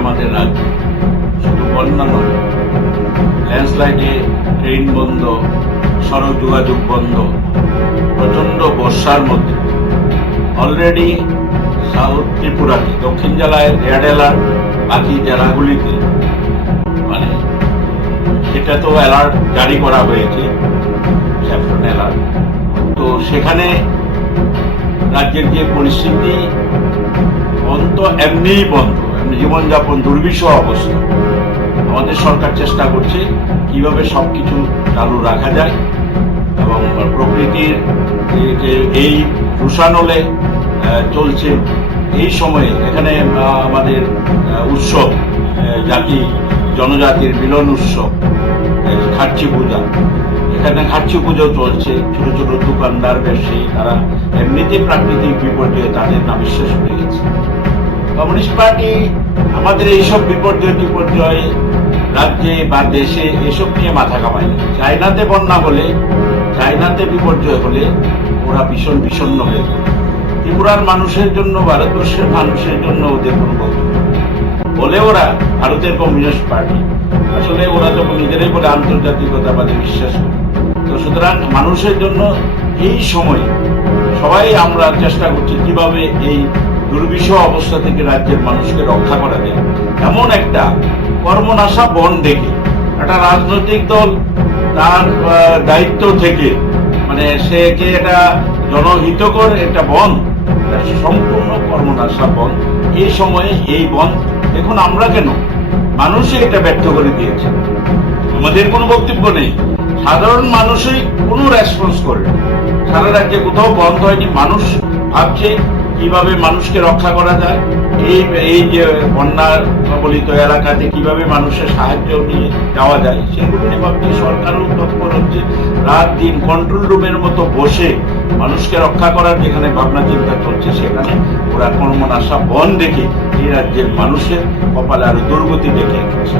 আমাদের রাজ্য। শুধু বন্যা নয়, ল্যান্ডস্লাইডে ট্রেন বন্ধ, সড়ক যোগাযোগ বন্ধ, প্রচণ্ড বর্ষার মধ্যে অলরেডি সাউথ ত্রিপুরাতে, দক্ষিণ জেলায় রেড অ্যালার্ট, বাকি জেলাগুলিতে মানে সেটা তো অ্যালার্ট জারি করা হয়েছে, স্যাফরন অ্যালার্ট। তো সেখানে রাজ্যের যে পরিস্থিতি, বন্ধ এমনিই বন্ধ, জীবনযাপন দুর্বিষহ অবস্থা। আমাদের সরকার চেষ্টা করছে কিভাবে সবকিছু চালু রাখা যায় এবং প্রকৃতির যে এই রুষানলে চলছে এই সময়ে এখানে আমাদের উৎসব, জাতি জনজাতির মিলন উৎসব খার্চি পূজা, এখানে খার্চি পুজো চলছে। ছোট ছোট দোকানদার ব্যবসায়ী তারা এমনিতেই প্রাকৃতিক বিপর্যয়ে তাদের নাবিশ্বাস হয়ে গেছে। কমিউনিস্ট পার্টি আমাদের এইসব বিপর্যয়ে রাজ্যে বা দেশে এসব নিয়ে মাথা কামায়নি। চায়নাতে বন্যা হলে, চায়নাতে বিপর্যয় হলে ওরা ভীষণ বিষণ্ণ হয়ে পড়ে। ত্রিপুরার মানুষের জন্য, ভারতবর্ষের মানুষের জন্য ওদের কোনো বক্তব্য বলে ওরা ভারতের কমিউনিস্ট পার্টি। আসলে ওরা যখন নিজেরাই বলে আন্তর্জাতিকতাবাদে বিশ্বাস করে। তো সুতরাং মানুষের জন্য এই সময় সবাই আমরা চেষ্টা করছি কিভাবে এই দুর্বিষহ অবস্থা থেকে রাজ্যের মানুষকে রক্ষা করা যায়। এমন একটা কর্মনাশা বন দেখে একটা রাজনৈতিক দল তার দায়িত্ব থেকে মানে সে যে এটা জনহিতকর একটা বন, সম্পূর্ণ কর্মনাশা বন। এই সময়ে এই বন দেখুন, আমরা কেন, মানুষই এটা ব্যর্থ করে দিয়েছে। আমাদের কোনো বক্তব্য নেই, সাধারণ মানুষই কোনো রেসপন্স করে। সারা রাজ্যে কোথাও বন্ধ হয়নি। মানুষ ভাবছে কিভাবে মানুষকে রক্ষা করা যায়, এই যে বন্যার কবলিত এলাকাতে কিভাবে মানুষের সাহায্য নিয়ে যাওয়া যায় সেগুলো নিয়ে ভাবছে। সরকারও তৎপর হচ্ছে, রাত দিন কন্ট্রোল রুমের মতো বসে মানুষকে রক্ষা করার যেখানে ভাবনা চিন্তা চলছে, সেখানে ওরা কর্মনাশা বন দেখে এই রাজ্যের মানুষের কপালে আরো দুর্গতি দেখে রেখেছে।